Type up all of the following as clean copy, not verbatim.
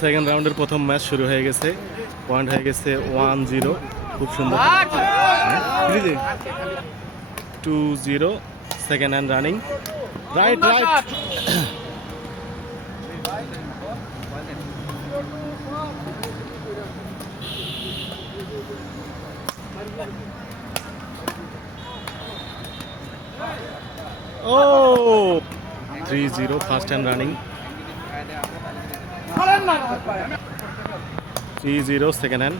সেকেন্ড রাউন্ডের প্রথম ম্যাচ শুরু হয়ে গেছে। পয়েন্ট হয়ে গেছে 1-0। খুব সুন্দর। 2-0 second hand running. Right right. Oh, 3-0 first hand running. 3-0 second hand.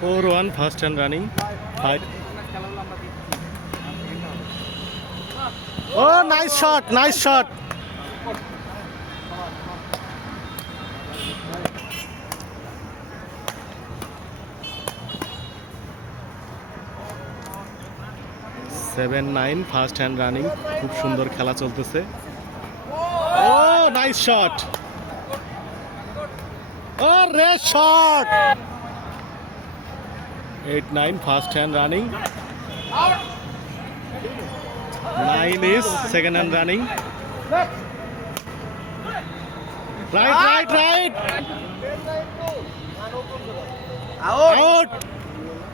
Four one first hand running. Five. Oh, nice shot, nice shot. Seven nine first hand running. খুব সুন্দর খেলা চলতেছে। ও নাইস শট। ও red shot. 8-9 first hand running. 9 is second hand running. Right. Out.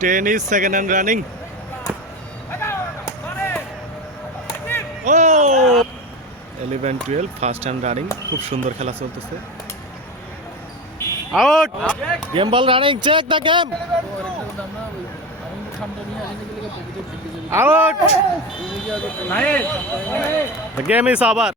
10 is second hand running. Oh! 11-12 first hand running. খুব সুন্দর খেলা চলতেছে। Out. Game ball running. Check the game. Out. The game is over.